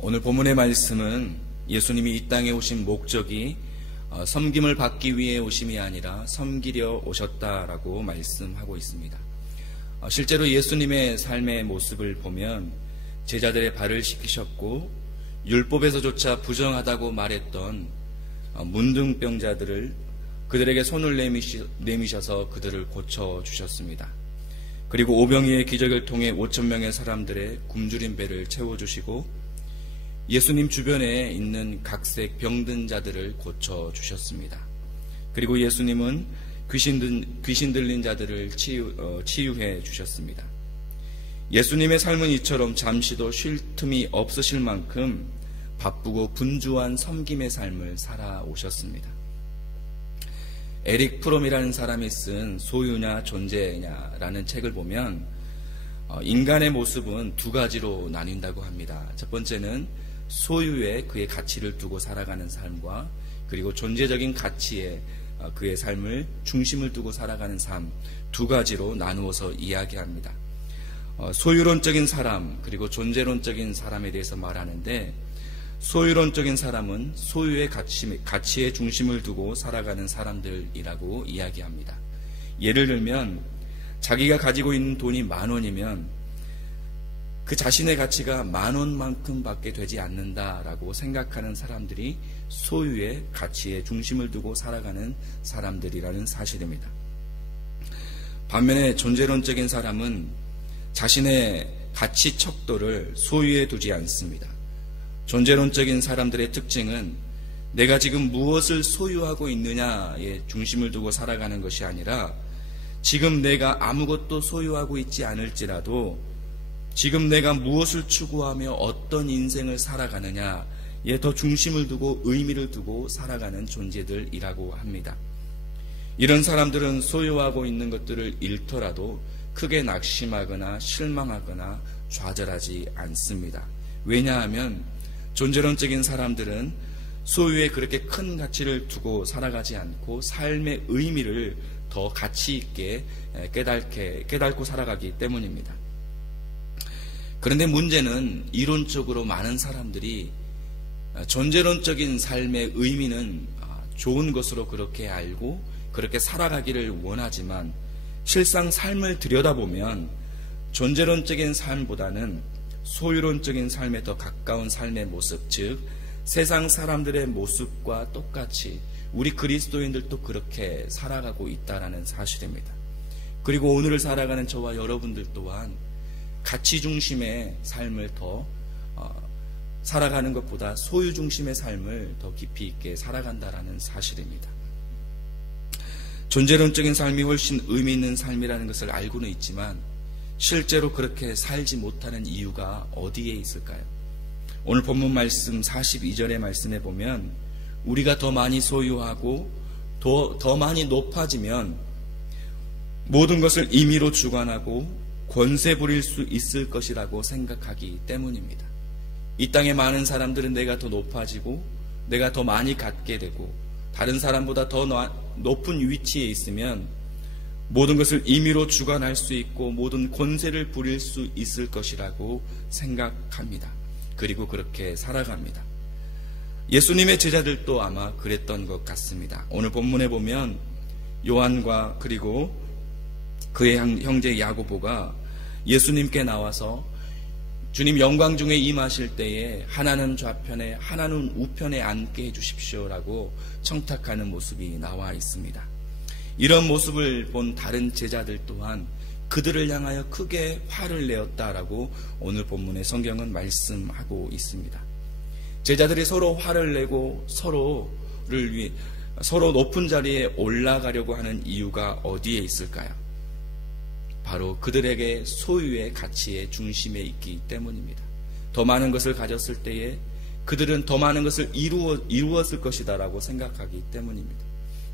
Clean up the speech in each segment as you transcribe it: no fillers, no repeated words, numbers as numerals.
오늘 본문의 말씀은 예수님이 이 땅에 오신 목적이 섬김을 받기 위해 오심이 아니라 섬기려 오셨다라고 말씀하고 있습니다. 실제로 예수님의 삶의 모습을 보면 제자들의 발을 씻기셨고 율법에서조차 부정하다고 말했던 문둥병자들을 그들에게 손을 내미셔서 그들을 고쳐주셨습니다. 그리고 오병이의 기적을 통해 5,000명의 사람들의 굶주린 배를 채워주시고 예수님 주변에 있는 각색 병든 자들을 고쳐주셨습니다. 그리고 예수님은 귀신 들린 자들을 치유해 주셨습니다. 예수님의 삶은 이처럼 잠시도 쉴 틈이 없으실 만큼 바쁘고 분주한 섬김의 삶을 살아오셨습니다. 에릭 프롬이라는 사람이 쓴 소유냐 존재냐라는 책을 보면 인간의 모습은 두 가지로 나뉜다고 합니다. 첫 번째는 소유에 그의 가치를 두고 살아가는 삶과 그리고 존재적인 가치에 그의 삶을 중심을 두고 살아가는 삶, 두 가지로 나누어서 이야기합니다. 소유론적인 사람 그리고 존재론적인 사람에 대해서 말하는데, 소유론적인 사람은 소유의 가치에 중심을 두고 살아가는 사람들이라고 이야기합니다. 예를 들면 자기가 가지고 있는 돈이 10,000원이면 그 자신의 가치가 10,000원만큼 밖에 되지 않는다라고 생각하는 사람들이 소유의 가치에 중심을 두고 살아가는 사람들이라는 사실입니다. 반면에 존재론적인 사람은 자신의 가치 척도를 소유에 두지 않습니다. 존재론적인 사람들의 특징은 내가 지금 무엇을 소유하고 있느냐에 중심을 두고 살아가는 것이 아니라 지금 내가 아무것도 소유하고 있지 않을지라도 지금 내가 무엇을 추구하며 어떤 인생을 살아가느냐에 더 중심을 두고 의미를 두고 살아가는 존재들이라고 합니다. 이런 사람들은 소유하고 있는 것들을 잃더라도 크게 낙심하거나 실망하거나 좌절하지 않습니다. 왜냐하면 존재론적인 사람들은 소유에 그렇게 큰 가치를 두고 살아가지 않고 삶의 의미를 더 가치 있게 깨닫고 살아가기 때문입니다. 그런데 문제는 이론적으로 많은 사람들이 존재론적인 삶의 의미는 좋은 것으로 그렇게 알고 그렇게 살아가기를 원하지만 실상 삶을 들여다보면 존재론적인 삶보다는 소유론적인 삶에 더 가까운 삶의 모습, 즉 세상 사람들의 모습과 똑같이 우리 그리스도인들도 그렇게 살아가고 있다는 사실입니다. 그리고 오늘을 살아가는 저와 여러분들 또한 가치 중심의 삶을 더 살아가는 것보다 소유 중심의 삶을 더 깊이 있게 살아간다는 사실입니다. 존재론적인 삶이 훨씬 의미 있는 삶이라는 것을 알고는 있지만 실제로 그렇게 살지 못하는 이유가 어디에 있을까요? 오늘 본문 말씀 42절의 말씀에 보면 우리가 더 많이 소유하고 더 많이 높아지면 모든 것을 임의로 주관하고 권세 부릴 수 있을 것이라고 생각하기 때문입니다. 이 땅에 많은 사람들은 내가 더 높아지고 내가 더 많이 갖게 되고 다른 사람보다 더 높은 위치에 있으면 모든 것을 임의로 주관할 수 있고 모든 권세를 부릴 수 있을 것이라고 생각합니다. 그리고 그렇게 살아갑니다. 예수님의 제자들도 아마 그랬던 것 같습니다. 오늘 본문에 보면 요한과 그리고 그의 형제 야고보가 예수님께 나와서 주님 영광 중에 임하실 때에 하나는 좌편에 하나는 우편에 앉게 해주십시오라고 청탁하는 모습이 나와 있습니다. 이런 모습을 본 다른 제자들 또한 그들을 향하여 크게 화를 내었다라고 오늘 본문의 성경은 말씀하고 있습니다. 제자들이 서로 화를 내고 서로 높은 자리에 올라가려고 하는 이유가 어디에 있을까요? 바로 그들에게 소유의 가치의 중심에 있기 때문입니다. 더 많은 것을 가졌을 때에 그들은 더 많은 것을 이루었을 것이다라고 생각하기 때문입니다.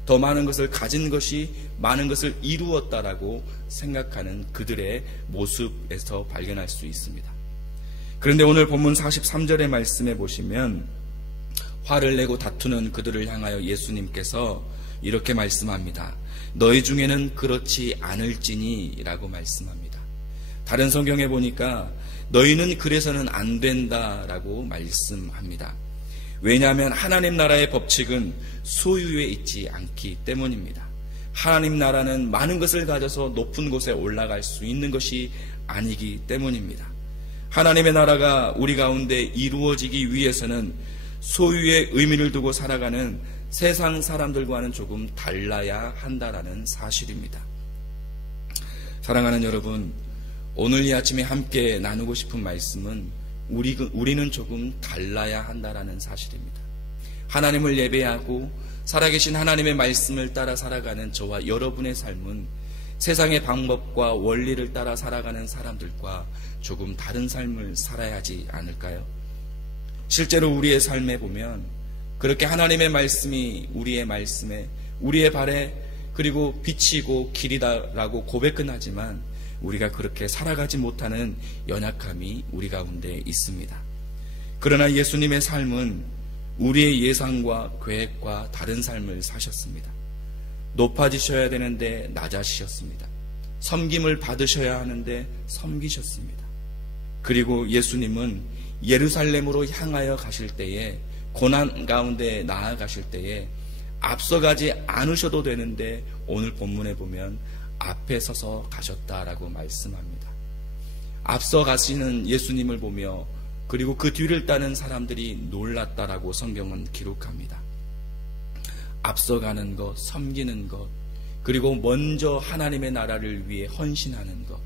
더 많은 것을 가진 것이 많은 것을 이루었다라고 생각하는 그들의 모습에서 발견할 수 있습니다. 그런데 오늘 본문 43절의 말씀에 보시면 화를 내고 다투는 그들을 향하여 예수님께서 이렇게 말씀합니다. 너희 중에는 그렇지 않을지니 라고 말씀합니다. 다른 성경에 보니까 너희는 그래서는 안 된다라고 말씀합니다. 왜냐하면 하나님 나라의 법칙은 소유에 있지 않기 때문입니다. 하나님 나라는 많은 것을 가져서 높은 곳에 올라갈 수 있는 것이 아니기 때문입니다. 하나님의 나라가 우리 가운데 이루어지기 위해서는 소유의 의미를 두고 살아가는 세상 사람들과는 조금 달라야 한다라는 사실입니다. 사랑하는 여러분, 오늘 이 아침에 함께 나누고 싶은 말씀은 우리는 조금 달라야 한다라는 사실입니다. 하나님을 예배하고 살아계신 하나님의 말씀을 따라 살아가는 저와 여러분의 삶은 세상의 방법과 원리를 따라 살아가는 사람들과 조금 다른 삶을 살아야 하지 않을까요? 실제로 우리의 삶에 보면 그렇게 하나님의 말씀이 우리의 말씀에, 우리의 발에 그리고 빛이고 길이다라고 고백은 하지만 우리가 그렇게 살아가지 못하는 연약함이 우리 가운데 있습니다. 그러나 예수님의 삶은 우리의 예상과 계획과 다른 삶을 사셨습니다. 높아지셔야 되는데 낮아지셨습니다. 섬김을 받으셔야 하는데 섬기셨습니다. 그리고 예수님은 예루살렘으로 향하여 가실 때에, 고난 가운데 나아가실 때에 앞서가지 않으셔도 되는데 오늘 본문에 보면 앞에 서서 가셨다라고 말씀합니다. 앞서 가시는 예수님을 보며 그리고 그 뒤를 따는 사람들이 놀랐다라고 성경은 기록합니다. 앞서가는 것, 섬기는 것, 그리고 먼저 하나님의 나라를 위해 헌신하는 것,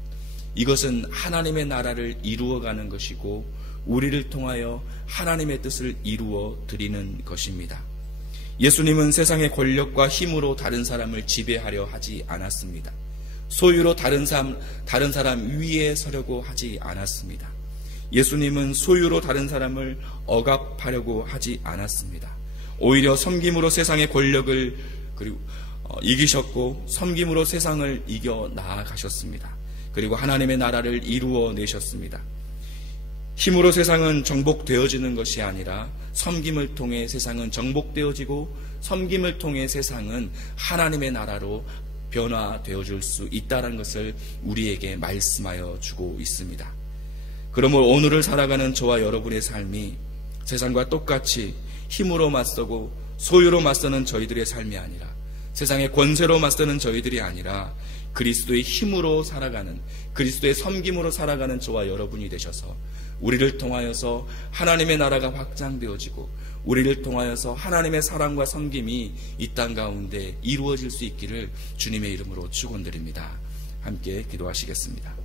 이것은 하나님의 나라를 이루어가는 것이고 우리를 통하여 하나님의 뜻을 이루어 드리는 것입니다. 예수님은 세상의 권력과 힘으로 다른 사람을 지배하려 하지 않았습니다. 소유로 다른 사람 위에 서려고 하지 않았습니다. 예수님은 소유로 다른 사람을 억압하려고 하지 않았습니다. 오히려 섬김으로 세상의 권력을 이기셨고 섬김으로 세상을 이겨 나아가셨습니다. 그리고 하나님의 나라를 이루어 내셨습니다. 힘으로 세상은 정복되어지는 것이 아니라 섬김을 통해 세상은 정복되어지고 섬김을 통해 세상은 하나님의 나라로 변화되어질 수 있다는 것을 우리에게 말씀하여 주고 있습니다. 그러므로 오늘을 살아가는 저와 여러분의 삶이 세상과 똑같이 힘으로 맞서고 소유로 맞서는 저희들의 삶이 아니라, 세상의 권세로 맞서는 저희들이 아니라 그리스도의 힘으로 살아가는, 그리스도의 섬김으로 살아가는 저와 여러분이 되셔서 우리를 통하여서 하나님의 나라가 확장되어지고 우리를 통하여서 하나님의 사랑과 섬김이 이 땅 가운데 이루어질 수 있기를 주님의 이름으로 축원드립니다. 함께 기도하시겠습니다.